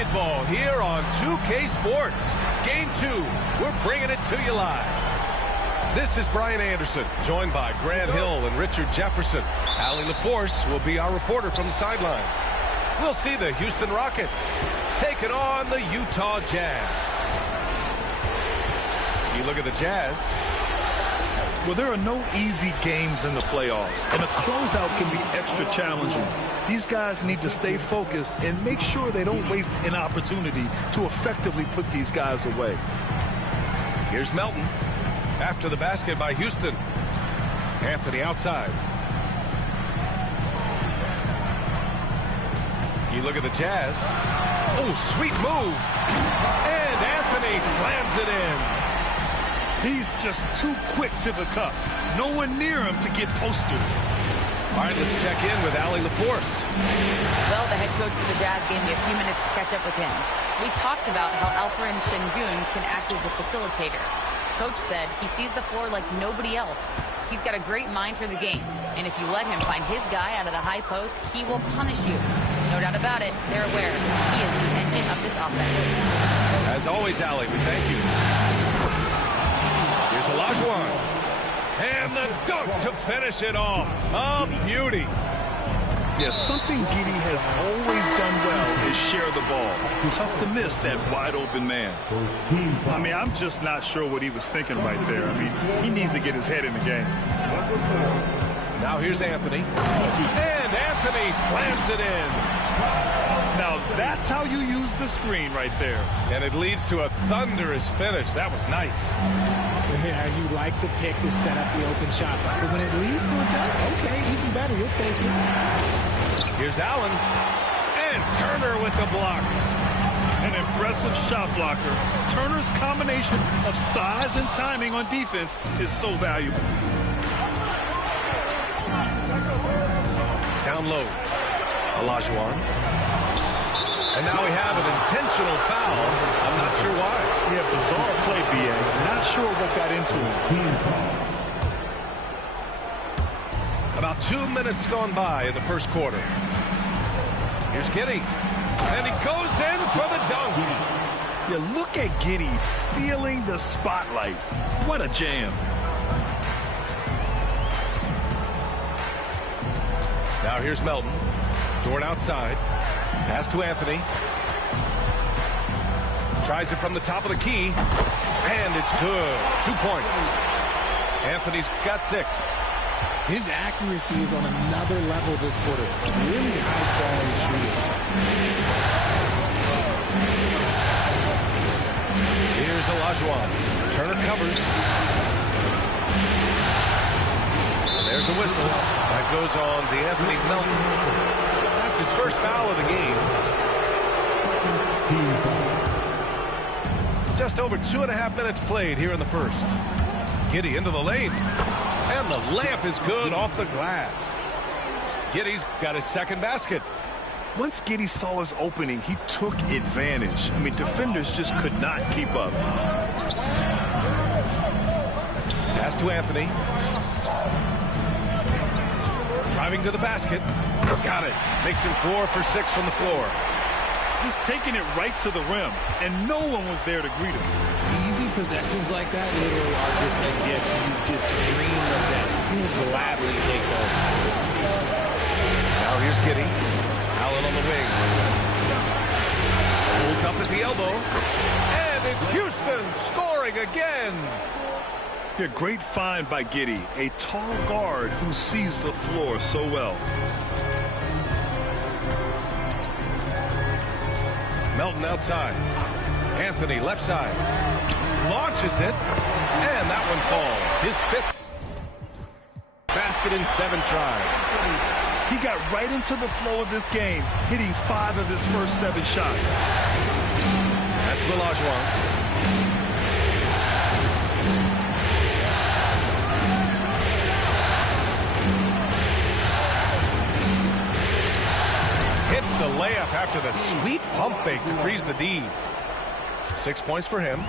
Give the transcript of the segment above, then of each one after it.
basketball here on 2K Sports. Game 2, we're bringing it to you live. This is Brian Anderson, joined by Grant Hill and Richard Jefferson. Allie LaForce will be our reporter from the sideline. We'll see the Houston Rockets taking on the Utah Jazz. You look at the Jazz. Well, there are no easy games in the playoffs, and a closeout can be extra challenging. These guys need to stay focused and make sure they don't waste an opportunity to effectively put these guys away. Here's Melton. After the basket by Houston. Anthony outside. You look at the Jazz. Oh, sweet move. And Anthony slams it in. He's just too quick to the cup. No one near him to get posted. All right, let's check in with Allie LaForce. Well, the head coach for the Jazz gave me a few minutes to catch up with him. We talked about how Alperen Şengün can act as a facilitator. Coach said he sees the floor like nobody else. He's got a great mind for the game, and if you let him find his guy out of the high post, he will punish you. No doubt about it, they're aware. He is the engine of this offense. As always, Allie, we thank you. Here's Olajuwon. And the dunk to finish it off. A beauty. Yeah, something Giddey has always done well is share the ball. Tough to miss that wide-open man. I mean, I'm just not sure what he was thinking right there. I mean, he needs to get his head in the game. Now here's Anthony. And Anthony slams it in. Now, that's how you use the screen right there. And it leads to a thunderous finish. That was nice. Yeah, you like the pick to set up the open shot. But when it leads to a dunk, okay, even better. You'll take it. Here's Allen. And Turner with the block. An impressive shot blocker. Turner's combination of size and timing on defense is so valuable. Down low. Olajuwon. And now we have an intentional foul. I'm not sure why. Yeah, bizarre play, B.A. Not sure what got into it. About 2 minutes gone by in the first quarter. Here's Giddey. And he goes in for the dunk. Yeah, look at Giddey stealing the spotlight. What a jam. Now here's Melton. Dort outside. Pass to Anthony. Tries it from the top of the key. And it's good. 2 points. Anthony's got 6. His accuracy is on another level this quarter. Really high-quality shooting. Here's Olajuwon. Turner covers. And there's a whistle. That goes on DeAnthony Melton. That's his first foul of the game. Just over 2.5 minutes played here in the first. Giddey into the lane. And the layup is good off the glass. Giddey's got his second basket. Once Giddey saw his opening, he took advantage. I mean, defenders just could not keep up. Pass to Anthony. Driving to the basket. Got it. Makes him 4 for 6 from the floor. Just taking it right to the rim, and no one was there to greet him. Easy possessions like that literally are just a gift. You just dream of that. He'll gladly take those. Now here's Giddey. Allen on the wing. Pulls up at the elbow. And it's Houston scoring again. Yeah, great find by Giddey, a tall guard who sees the floor so well. Melton outside. Anthony left side. Launches it. And that one falls. His 5th basket in 7 tries. He got right into the flow of this game, hitting 5 of his first 7 shots. That's to Olajuwon. Hits the layup after the sweet pump fake to freeze the D. 6 points for him.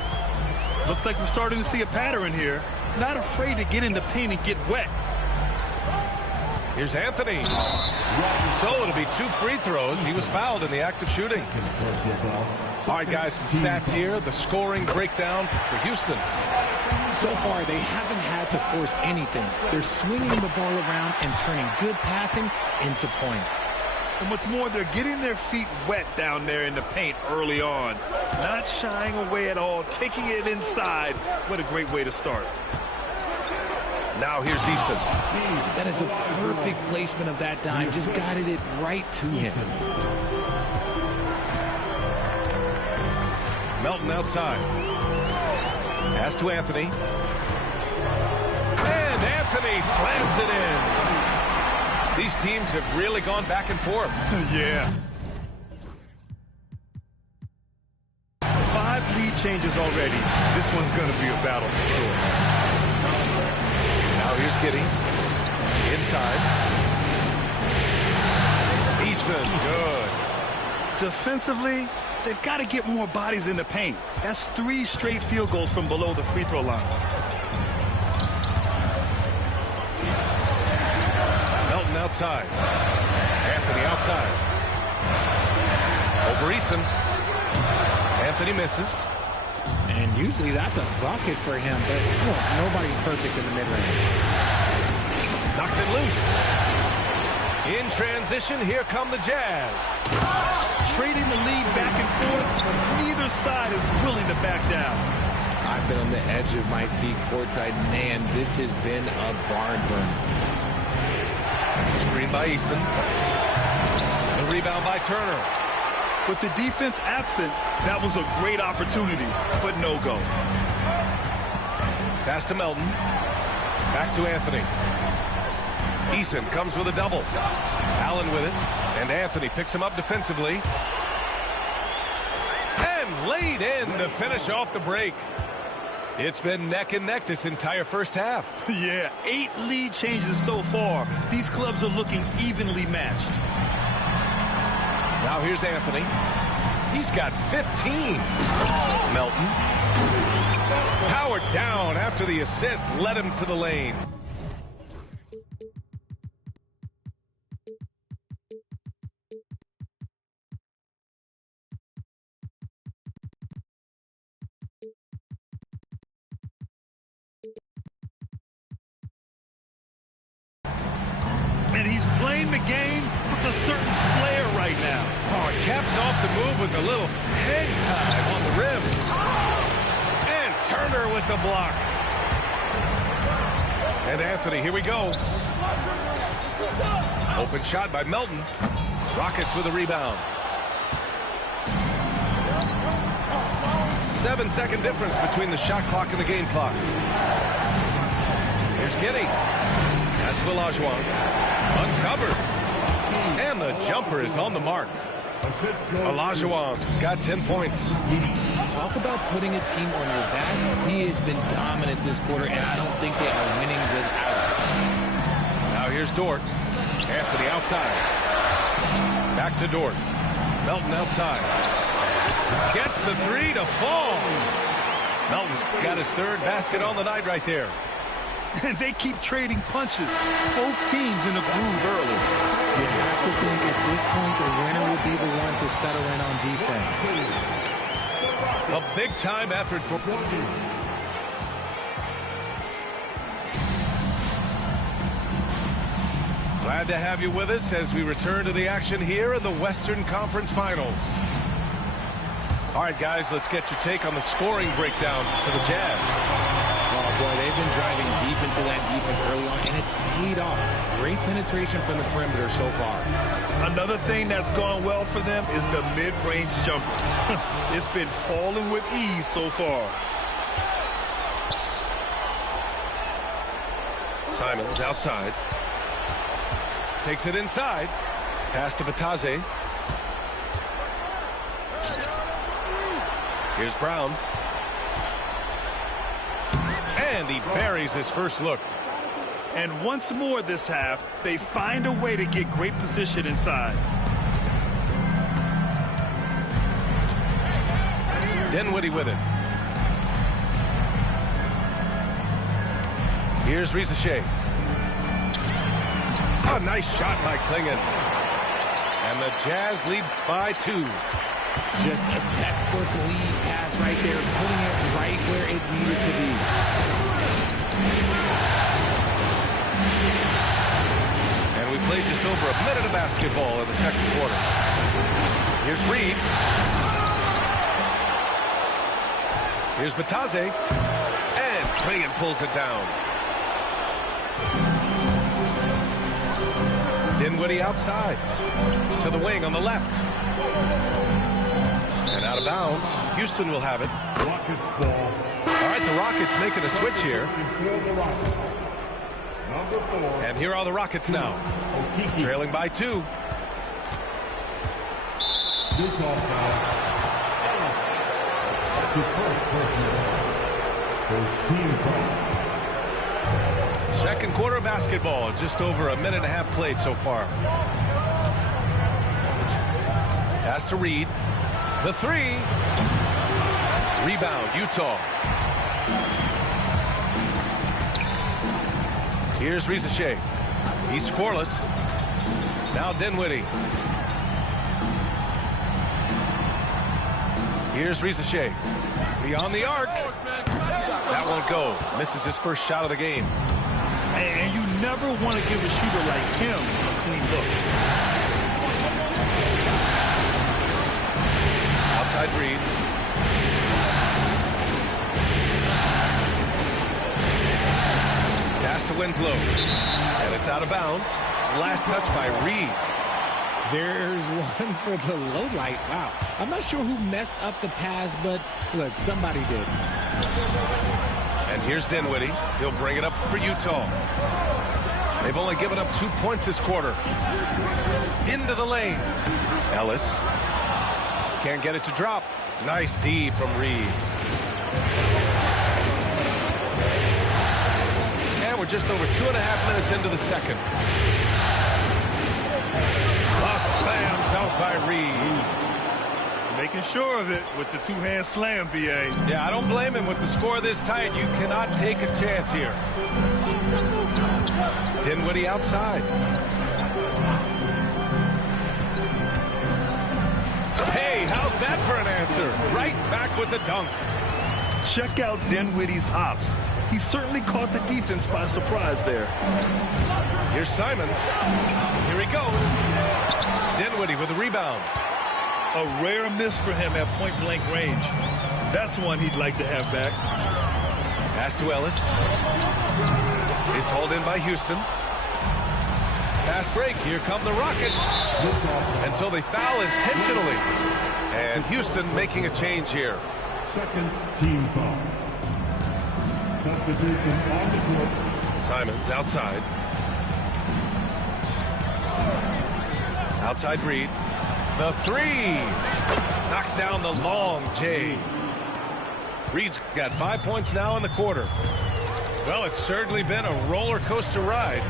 Looks like we're starting to see a pattern here. Not afraid to get in the paint and get wet. Here's Anthony. So it'll be 2 free throws. He was fouled in the act of shooting. All right, guys, some stats here. The scoring breakdown for Houston. So far, they haven't had to force anything. They're swinging the ball around and turning good passing into points. And what's more, they're getting their feet wet down there in the paint early on. Not shying away at all, taking it inside. What a great way to start. Now here's Easton. That is a perfect placement of that dime. Just guided it right to him. Melton outside. Pass to Anthony. And Anthony slams it in. These teams have really gone back and forth. Yeah. 5 lead changes already. This one's going to be a battle for sure. Now here's Giddey. Inside. Easton, good. Defensively, they've got to get more bodies in the paint. That's 3 straight field goals from below the free throw line. Melton outside. Anthony outside. Over Easton. Anthony misses. And usually that's a bucket for him, but nobody's perfect in the mid-range. Knocks it loose. In transition, here come the Jazz. Trading the lead back and forth, but neither side is willing to back down. I've been on the edge of my seat courtside. Man, this has been a barn burner. Screen by Easton. The rebound by Turner. With the defense absent, that was a great opportunity, but no go. Pass to Melton. Back to Anthony. Easton comes with a double. Allen with it. And Anthony picks him up defensively. And laid in to finish off the break. It's been neck and neck this entire first half. Yeah, 8 lead changes so far. These clubs are looking evenly matched. Now here's Anthony. He's got 15. Melton. Powered down after the assist led him to the lane. And he's playing the game with a certain flair right now. Oh, caps off the move with a little hang time on the rim. And Turner with the block. And Anthony, here we go. Open shot by Melton. Rockets with a rebound. 7-second difference between the shot clock and the game clock. Here's Giddey. Pass to Olajuwon. Uncovered. And the jumper is on the mark. Olajuwon's got 10 points. Talk about putting a team on your back. He has been dominant this quarter, and I don't think they are winning without him. Now here's Dort. Anthony outside. Back to Dort. Melton outside. Gets the 3 to fall. Melton's got his 3rd basket on the night right there. They keep trading punches. Both teams in the groove early. You have to think at this point the winner will be the one to settle in on defense. A big-time effort for... Glad to have you with us as we return to the action here in the Western Conference Finals. All right, guys, let's get your take on the scoring breakdown for the Jazz. Oh, boy, they've been driving deep into that defense early on, and it's paid off. Great penetration from the perimeter so far. Another thing that's gone well for them is the mid-range jumper. It's been falling with ease so far. Simons outside. Takes it inside. Pass to Batase. Here's Brown. And he buries his first look. And once more this half, they find a way to get great position inside. Dinwiddie with it. Here's Rizachet. A nice shot by Klingon. And the Jazz lead by 2. Just a textbook lead pass right there, putting it right where it needed to be. And we played just over a minute of basketball in the second quarter. Here's Reed. Here's Batase. And Clingan pulls it down. Dinwiddie outside. To the wing on the left. And out of bounds. Houston will have it. Rockets ball. All right, the Rockets making a switch here. Number 4. And here are the Rockets now. Trailing by 2. Utah foul. That's his first personal. First team foul. Second quarter of basketball. Just over a minute and a half played so far. Pass to Reed. The 3. Rebound, Utah. Here's Rizachet. He's scoreless. Now Dinwiddie. Here's Rizachet. Beyond the arc. That won't go. Misses his first shot of the game. And you never want to give a shooter like him a clean look. Outside Reed. Pass to Winslow. And it's out of bounds. Last touch by Reed. There's one for the low light. Wow. I'm not sure who messed up the pass, but look, somebody did. And here's Dinwiddie. He'll bring it up for Utah. They've only given up 2 points this quarter. Into the lane. Ellis. Can't get it to drop. Nice D from Reed. And we're just over 2.5 minutes into the second. A slam dunk by Reed. Making sure of it with the two-hand slam, B.A. Yeah, I don't blame him with the score this tight. You cannot take a chance here. Dinwiddie outside. Hey, how's that for an answer? Right back with the dunk. Check out Dinwiddie's hops. He certainly caught the defense by surprise there. Here's Simons. Here he goes. Dinwiddie with the rebound. A rare miss for him at point-blank range. That's one he'd like to have back. Pass to Ellis. It's hauled in by Houston. Pass break. Here come the Rockets. And so they foul intentionally. And Houston making a change here. Second team foul. Substitution on the court. Simons outside. Outside Reed. The 3. Knocks down the long J. Reed's got 5 points now in the quarter. Well, it's certainly been a roller coaster ride.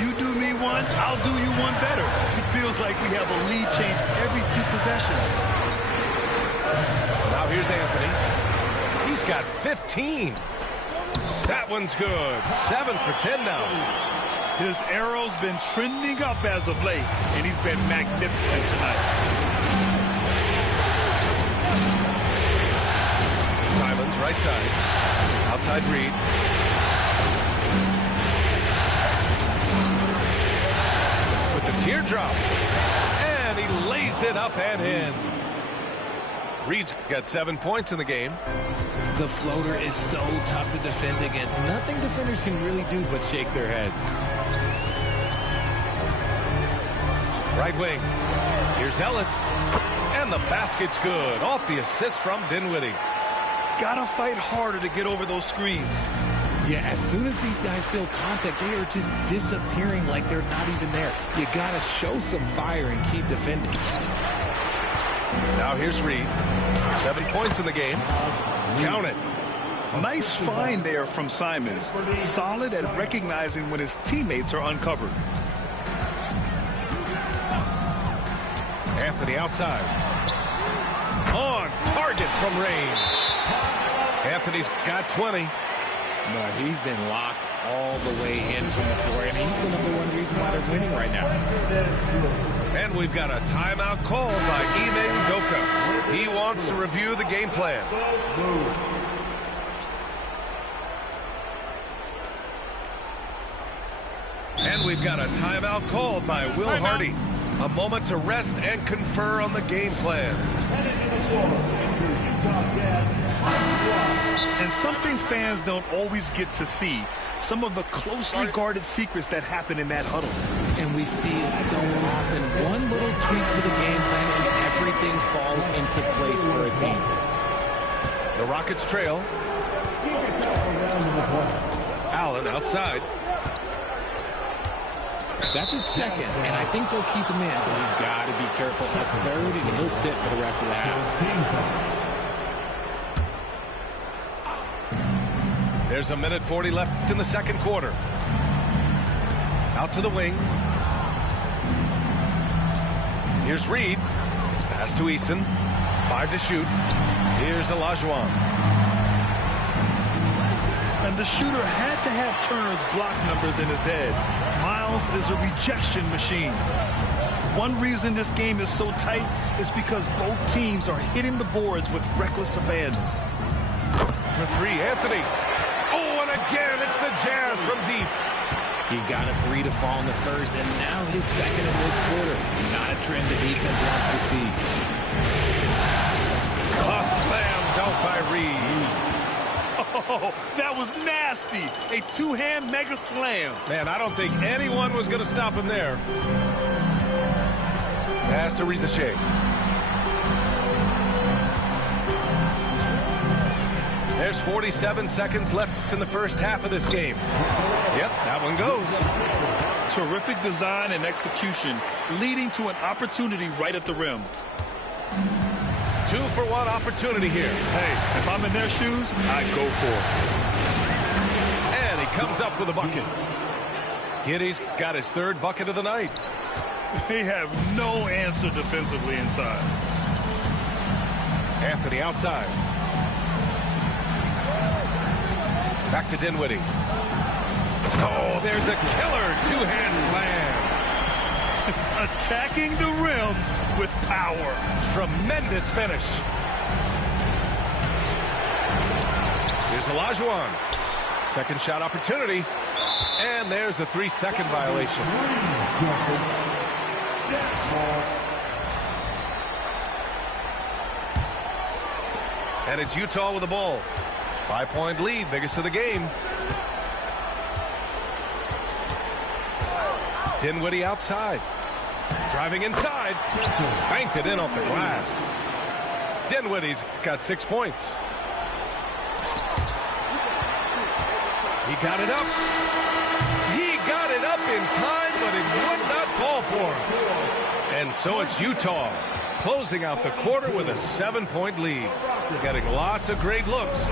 You do me one, I'll do you one better. It feels like we have a lead change every few possessions. Now here's Anthony. He's got 15. That one's good. 7 for 10 now. His arrow's been trending up as of late, and he's been magnificent tonight. Simons right side. Outside Reed. With the teardrop. And he lays it up and in. Reed's got 7 points in the game. The floater is so tough to defend against. Nothing defenders can really do but shake their heads. Right wing. Here's Ellis. And the basket's good. Off the assist from Dinwiddie. Gotta fight harder to get over those screens. Yeah, as soon as these guys feel contact, they are just disappearing like they're not even there. You gotta show some fire and keep defending. Now here's Reed. 7 points in the game. Count it. Nice find there from Simons. Solid at recognizing when his teammates are uncovered. Anthony outside. On target from range. Anthony's got 20. No, he's been locked all the way in from the floor, and he's the #1 reason why they're winning right now. And we've got a timeout called by Ime Udoka. He wants to review the game plan. And we've got a timeout called by Will Hardy. A moment to rest and confer on the game plan. And something fans don't always get to see. Some of the closely guarded secrets that happen in that huddle. And we see it so often. One little tweak to the game plan and everything falls into place for a team. The Rockets trail. Allen outside. That's his second, and I think they'll keep him in, but he's got to be careful at third, and he'll sit for the rest of the half. There's a minute 40 left in the second quarter. Out to the wing. Here's Reed. Pass to Easton. 5 to shoot. Here's Olajuwon. And the shooter had to have Turner's block numbers in his head. Miles is a rejection machine. One reason this game is so tight is because both teams are hitting the boards with reckless abandon. For 3, Anthony. Oh, and again, it's the Jazz from deep. He got a 3 to fall in the first, and now his second in this quarter. Not a trend the defense wants to see. A slam dunk by Reed. Oh, that was nasty. A two-hand mega slam. Man, I don't think anyone was going to stop him there. Pass to Rizachet. There's 47 seconds left in the first half of this game. Yep, that one goes. Terrific design and execution, leading to an opportunity right at the rim. 2-for-1 opportunity here. Hey, if I'm in their shoes, I'd go for it. And he comes up with a bucket. Giddey's got his 3rd bucket of the night. They have no answer defensively inside. Anthony outside. Back to Dinwiddie. Oh, there's a killer 2-hand slam. Attacking the rim with power. Tremendous finish. Here's Olajuwon. Second shot opportunity. And there's a 3-second violation. And it's Utah with the ball. 5-point lead, biggest of the game. Dinwiddie outside. Driving inside. Banked it in off the glass. Dinwiddie's got 6 points. He got it up. He got it up in time, but it would not fall for him. And so it's Utah closing out the quarter with a 7-point lead. Getting lots of great looks.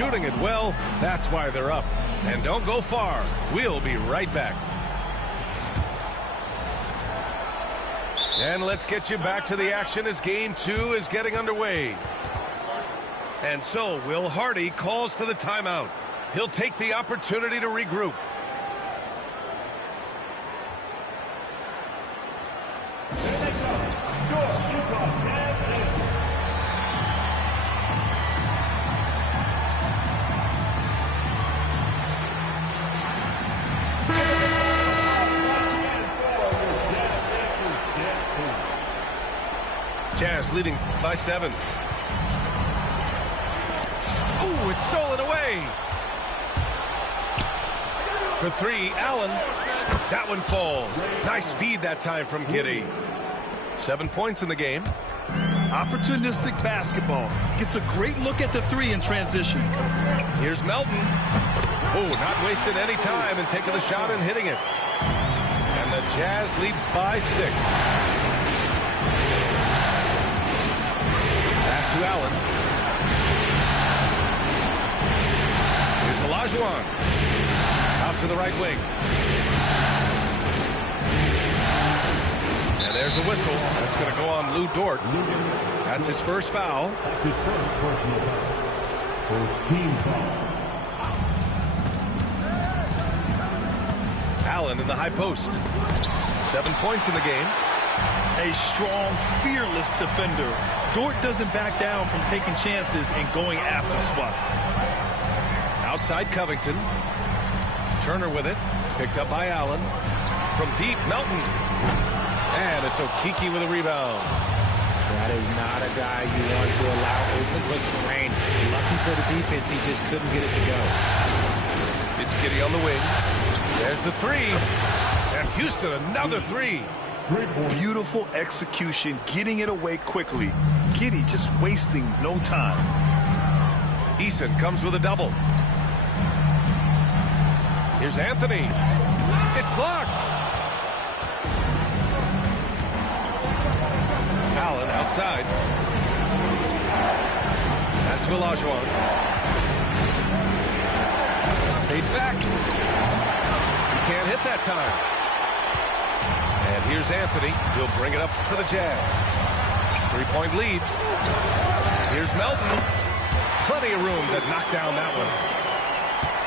Shooting it well, that's why they're up. And don't go far. We'll be right back. And let's get you back to the action as game 2 is getting underway. And so Will Hardy calls for the timeout. He'll take the opportunity to regroup. Jazz leading by 7. Oh, it's stolen away. For 3, Allen. That one falls. Nice feed that time from Giddey. 7 points in the game. Opportunistic basketball. Gets a great look at the 3 in transition. Here's Melton. Oh, not wasting any time and taking the shot and hitting it. And the Jazz lead by 6. To Allen. Here's Olajuwon. Out to the right wing. There's a whistle. That's going to go on Lou Dort. That's his first foul. That's his first personal foul. First team foul. Allen in the high post. 7 points in the game. A strong, fearless defender. Dort doesn't back down from taking chances and going after spots. Outside Covington. Turner with it. Picked up by Allen. From deep, Melton. And it's Okeke with a rebound. That is not a guy you want to allow open looks for rain. Lucky for the defense, he just couldn't get it to go. It's Giddey on the wing. There's the three. And Houston, another three. Beautiful execution, getting it away quickly. Giddey just wasting no time. Eason comes with a double. Here's Anthony. It's blocked. Allen outside. Pass to Olajuwon. Fades back. He can't hit that time. And here's Anthony. He'll bring it up for the Jazz. 3-point lead. Here's Melton. Plenty of room to knock down that one.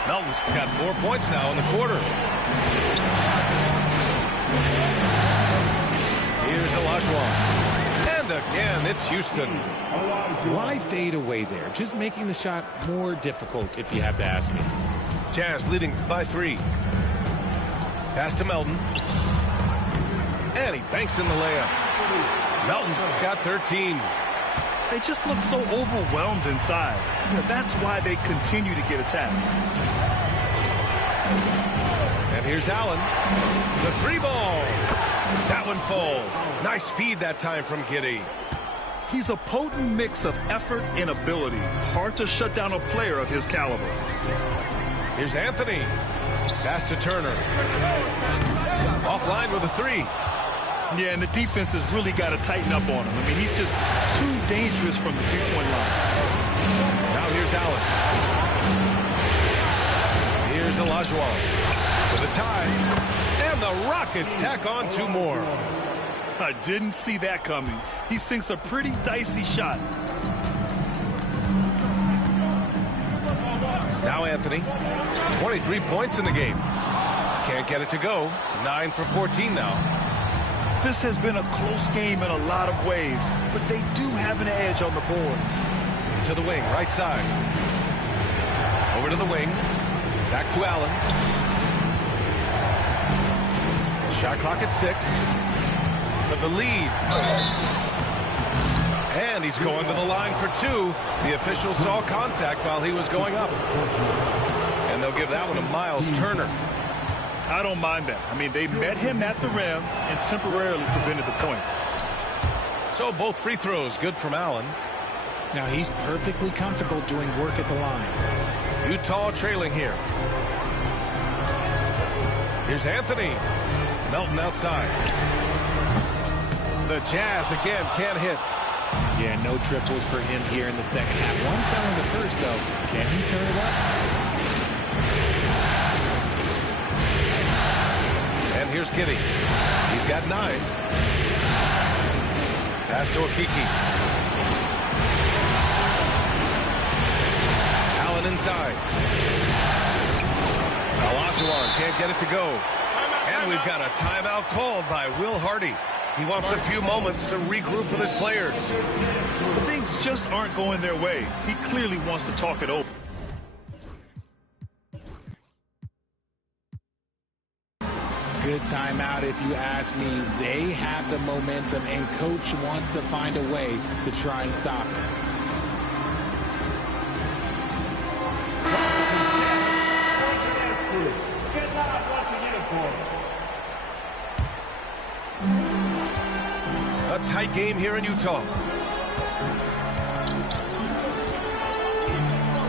Melton's got 4 points now in the quarter. Here's Olajuwon. And again, it's Houston. Why fade away there? Just making the shot more difficult, if you have to ask me. Jazz leading by 3. Pass to Melton. And he banks in the layup. Melton's got 13. They just look so overwhelmed inside. That's why they continue to get attacked. And here's Allen. The 3-ball. That one falls. Nice feed that time from Giddey. He's a potent mix of effort and ability. Hard to shut down a player of his caliber. Here's Anthony. Pass to Turner. Offline with a 3. Yeah, and the defense has really got to tighten up on him. I mean, he's just too dangerous from the three-point line. Now here's Allen. Here's Olajuwon for the tie. And the Rockets tack on 2 more. I didn't see that coming. He sinks a pretty dicey shot. Now Anthony. 23 points in the game. Can't get it to go. 9 for 14 now. This has been a close game in a lot of ways, but they do have an edge on the boards. To the wing, right side. Over to the wing. Back to Allen. Shot clock at 6. For the lead. And he's going to the line for 2. The official saw contact while he was going up. And they'll give that one to Miles Turner. I don't mind that. I mean, they met him at the rim and temporarily prevented the points. So both free throws good from Allen. Now he's perfectly comfortable doing work at the line. Utah trailing here. Here's Anthony. Melton outside. The Jazz again can't hit. Yeah, no triples for him here in the second half. One fell in the first, though. Can he turn it up? And here's Giddey. He's got 9. Pass to Okeke. Allen inside. Olajuwon can't get it to go. And we've got a timeout called by Will Hardy. He wants a few moments to regroup with his players. Things just aren't going their way. He clearly wants to talk it over. Good timeout if you ask me. They have the momentum, and coach wants to find a way to try and stop it. A tight game here in Utah.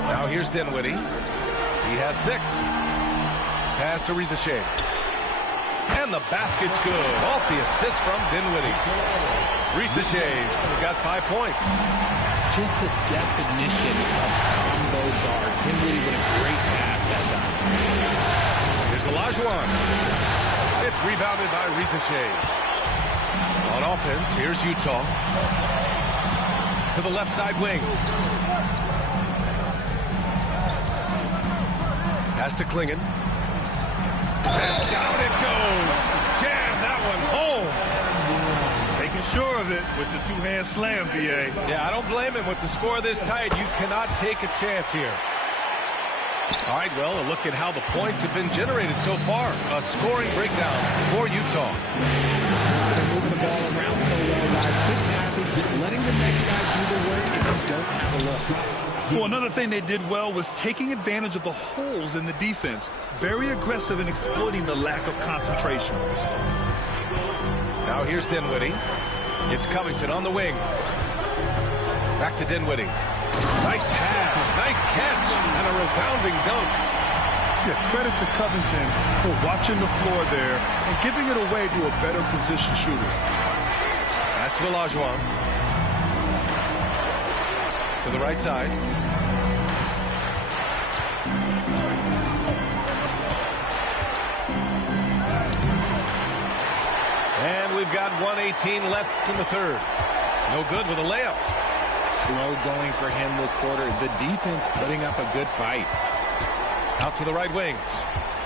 Now here's Dinwiddie. He has 6. Pass to Rizachet. And the basket's good. Off the assist from Dinwiddie. Rizachet's got 5 points. Just the definition of combo guard. Dinwiddie with a great pass that time. Here's Olajuwon. It's rebounded by Rizachet. On offense, here's Utah. To the left side wing. Pass to Klingon. And down it goes. Jam that one home. Making sure of it with the two-hand slam, B.A. Yeah, I don't blame him. With the score this tight, you cannot take a chance here. All right, well, a look at how the points have been generated so far. A scoring breakdown for Utah. They're moving the ball around so well, guys. Quick passes, letting the next guy do the work if you don't have a look. Well, another thing they did well was taking advantage of the holes in the defense. Very aggressive in exploiting the lack of concentration. Now here's Dinwiddie. It's Covington on the wing. Back to Dinwiddie. Nice pass, nice catch, and a resounding dunk. Yeah, credit to Covington for watching the floor there and giving it away to a better position shooter. Pass to Olajuwon. To the right side. And we've got 1:18 left in the third. No good with a layup. Slow going for him this quarter. The defense putting up a good fight. Out to the right wing.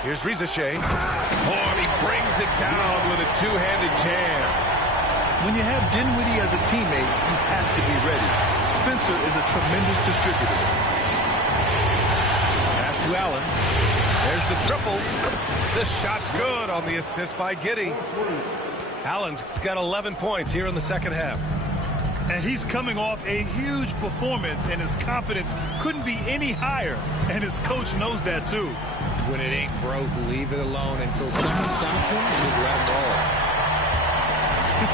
Here's Rizashay. Oh, and he brings it down with a two-handed jam. When you have Dinwiddie as a teammate, you have to be ready. Spencer is a tremendous distributor. Pass to Allen. There's the triple. The shot's good on the assist by Giddey. Allen's got 11 points here in the second half. And he's coming off a huge performance, and his confidence couldn't be any higher. And his coach knows that, too. When it ain't broke, leave it alone until someone stops him and just let him roll.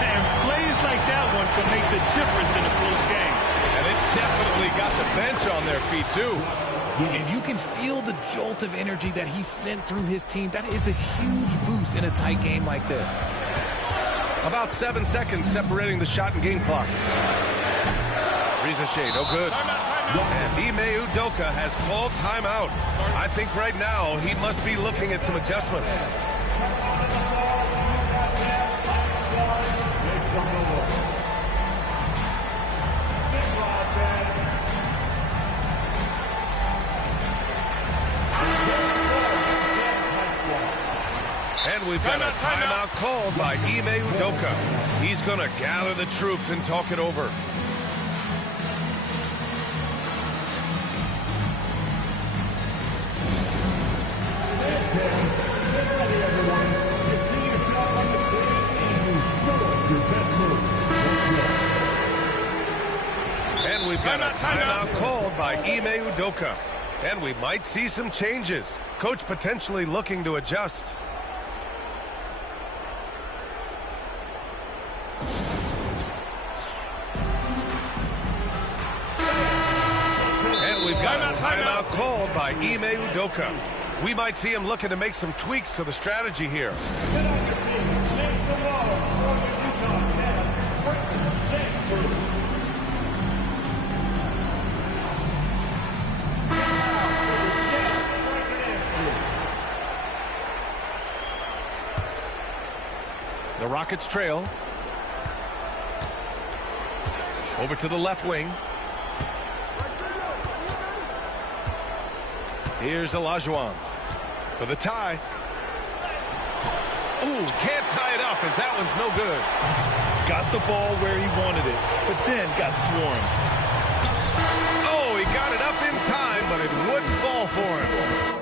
And plays like that one can make the difference in a close game. And it definitely got the bench on their feet, too. And you can feel the jolt of energy that he sent through his team. That is a huge boost in a tight game like this. About 7 seconds separating the shot and game clock. Rizashay, no good. And Ime Udoka has called timeout. I think right now he must be looking at some adjustments. And we've got a timeout called by Ime Udoka. He's going to gather the troops and talk it over. And we've got a timeout called by Ime Udoka. And we might see some changes. Coach potentially looking to adjust. We've got a timeout called by Ime Udoka. We might see him looking to make some tweaks to the strategy here. The Rockets trail. Over to the left wing. Here's Olajuwon for the tie. Ooh, can't tie it up as that one's no good. Got the ball where he wanted it, but then got swarmed. Oh, he got it up in time, but it wouldn't fall for him.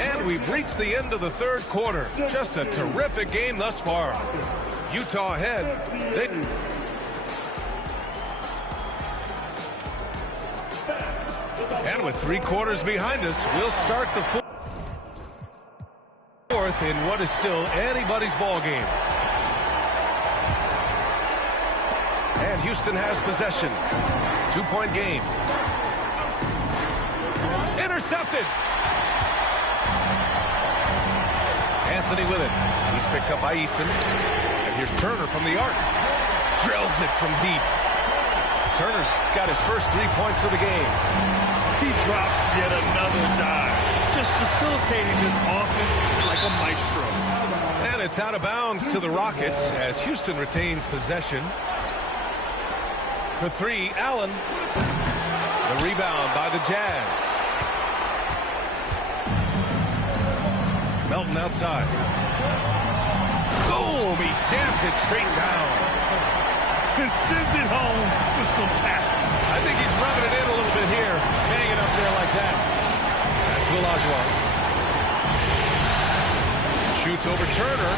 And we've reached the end of the third quarter. Just a terrific game thus far. Utah ahead. And with 3 quarters behind us, we'll start the fourth in what is still anybody's ball game. And Houston has possession. 2-point game. Intercepted. Anthony with it. He's picked up by Eason. And here's Turner from the arc. Drills it from deep. Turner's got his first 3 points of the game. He drops yet another dive. Just facilitating this offense like a maestro. And it's out of bounds to the Rockets as Houston retains possession. For 3, Allen. The rebound by the Jazz. Melton outside. Boom! He jams it straight down. And sends it home with some pass. I think he's rubbing it in a little bit here. Hanging up there like that. Pass to Olajuwon. Shoots over Turner.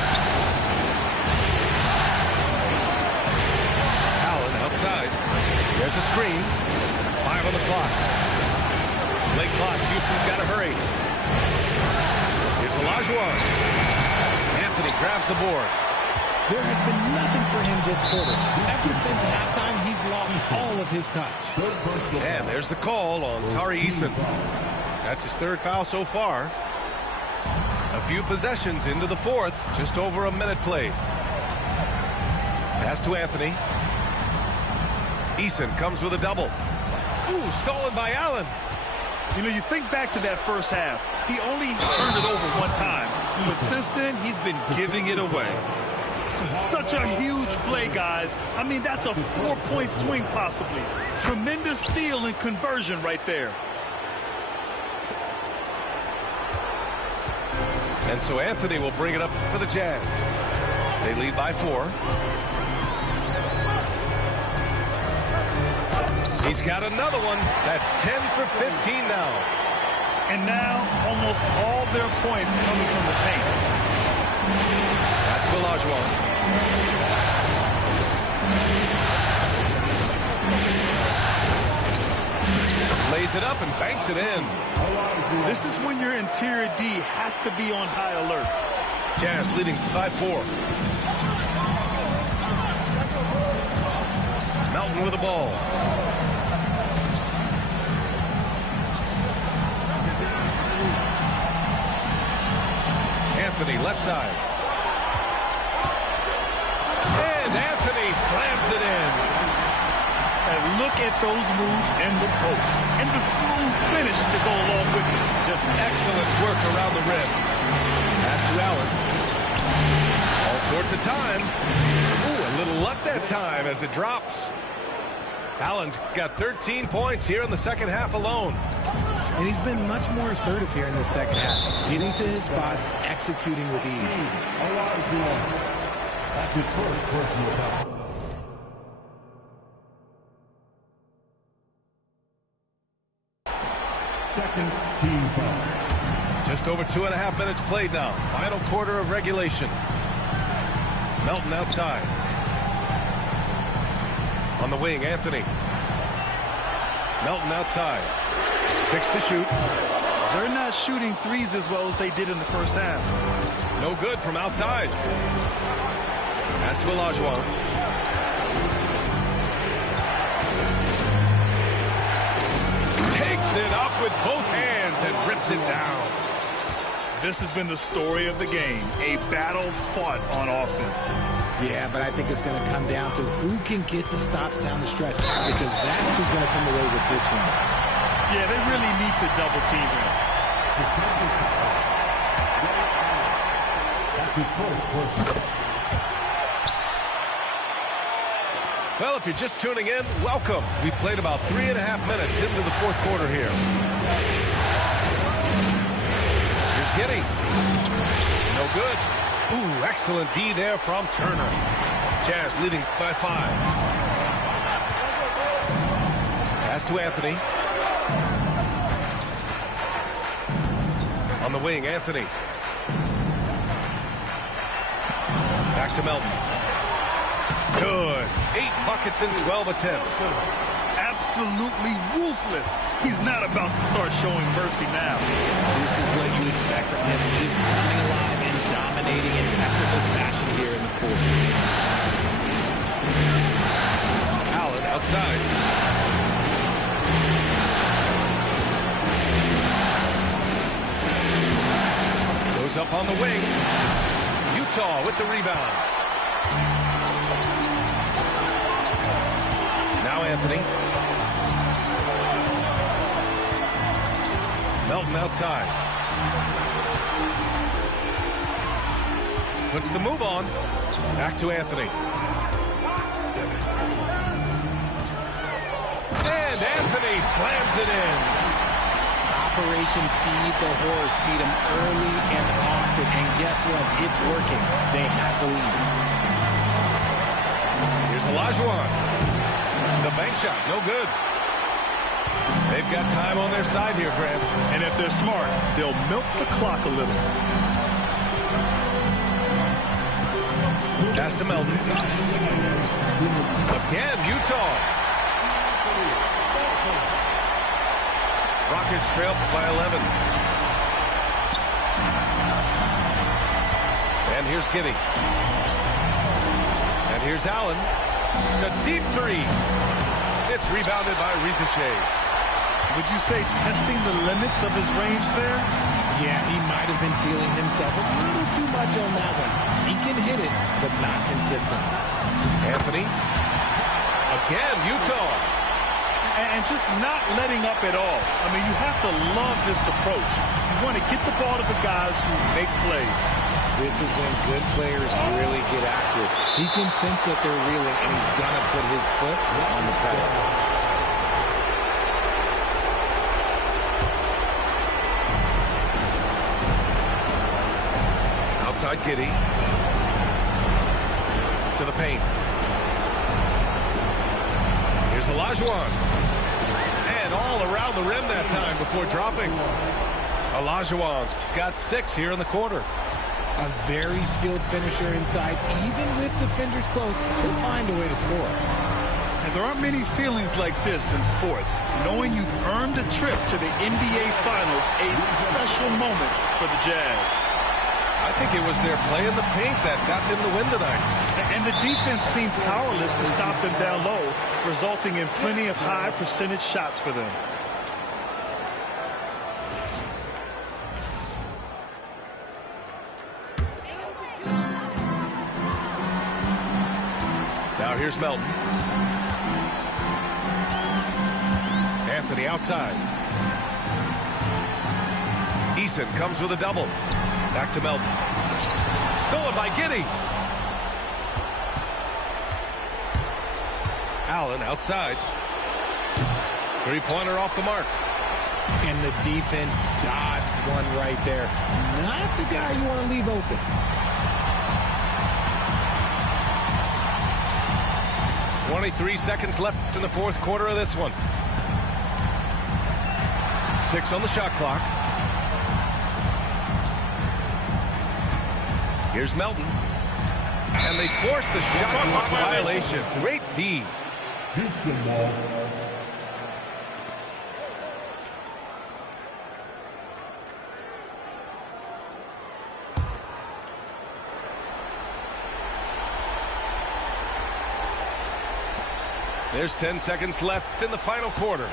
Allen outside. There's a screen. 5 on the clock. Late clock. Houston's got to hurry. Here's Olajuwon. Anthony grabs the board. There has been nothing for him this quarter. Ever since halftime, he's lost all of his touch. And there's the call on Tari Eason. That's his 3rd foul so far. A few possessions into the 4th. Just over a minute played. Pass to Anthony. Eason comes with a double. Ooh, stolen by Allen. You know, you think back to that first half. He only turned it over 1 time. But since then, he's been giving it away. Such a huge play, guys. I mean, that's a 4-point swing possibly. Tremendous steal and conversion right there. And so Anthony will bring it up for the Jazz. They lead by 4. He's got another one. That's 10 for 15 now. And now, almost all their points coming from the paint. Pass to Olajuwon. Lays it up and banks it in. This is when your interior D has to be on high alert. Jazz leading by 4. Melton with the ball. Anthony left side. And Anthony slams it in. And look at those moves in the post. And the smooth finish to go along with it. Just excellent work around the rim. Pass to Allen. All sorts of time. Ooh, a little luck that time as it drops. Allen's got 13 points here in the second half alone. And he's been much more assertive here in the second half. Getting to his spots, executing with ease. That's his first personal foul. Second team foul. Just over 2.5 minutes played now. Final quarter of regulation. Melton outside. On the wing, Anthony. Melton outside. 6 to shoot. They're not shooting threes as well as they did in the first half. No good from outside. Pass to Olajuwon. Takes it up with both hands and rips it down. This has been the story of the game. A battle fought on offense. Yeah, but I think it's going to come down to who can get the stops down the stretch, because that's who's going to come away with this one. Yeah, they really need to double team him. That's his first personal. Well, if you're just tuning in, welcome. We played about 3.5 minutes into the fourth quarter here. Here's Giddey. No good. Ooh, excellent D there from Turner. Jazz leading by 5. Pass to Anthony. On On the wing, Anthony. Back to Melton. Good. 8 buckets in 12 attempts. Absolutely ruthless. He's not about to start showing mercy now. This is what you expect from him, just coming alive and dominating in effortless fashion here in the fourth. Allen outside. Goes up on the wing. Utah with the rebound. Now Anthony. Melton outside. Puts the move on. Back to Anthony. And Anthony slams it in. Operation Feed the Horse. Feed him early and often. And guess what? It's working. They have the lead. Here's Olajuwon. The bank shot, no good. They've got time on their side here, Grant. And if they're smart, they'll milk the clock a little. Pass to Melton. Again, Utah. Rockets trail by 11. And here's Giddey. And here's Allen. A deep three. It's rebounded by Rizichet. Would you say testing the limits of his range there? Yeah, he might have been feeling himself a little too much on that one. He can hit it, but not consistent. Anthony. Again, Utah. And just not letting up at all. I mean, you have to love this approach. You want to get the ball to the guys who make plays. This is when good players really get after it. He can sense that they're reeling, and he's going to put his foot on the pedal. Outside Giddey. To the paint. Here's Olajuwon. And all around the rim that time before dropping. Olajuwon's got 6 here in the quarter. A very skilled finisher inside. Even with defenders close, he'll find a way to score. And there aren't many feelings like this in sports. Knowing you've earned a trip to the NBA Finals, a special moment for the Jazz. I think it was their play in the paint that got them the win tonight. And the defense seemed powerless to stop them down low, resulting in plenty of high percentage shots for them. Now here's Melton. Anthony outside. Eason comes with a double. Back to Melton. Stolen by Giddey. Allen outside. Three-pointer off the mark. And the defense dodged one right there. Not the guy you want to leave open. .23 seconds left in the fourth quarter of this one. 6 on the shot clock. Here's Melton. And they forced the shot clock violation. Great D. Houston ball. There's 10 seconds left in the final quarter.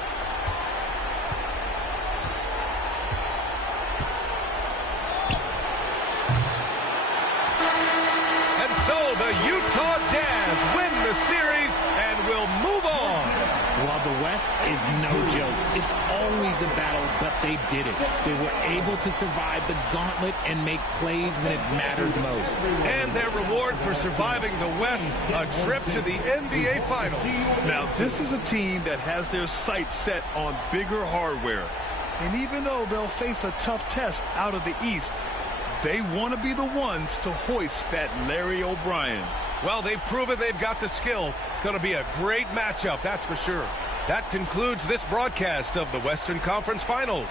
And so the Utah Jazz win the series and will move on. While the West is no joke, it's always a battle, but they did it. They were able to survive the gauntlet and make plays when it mattered most. And their reward for surviving the West, a trip to the NBA Finals. Now, this is a team that has their sights set on bigger hardware. And even though they'll face a tough test out of the East, they want to be the ones to hoist that Larry O'Brien. Well, they've proven they've got the skill. Going to be a great matchup, that's for sure. That concludes this broadcast of the Western Conference Finals.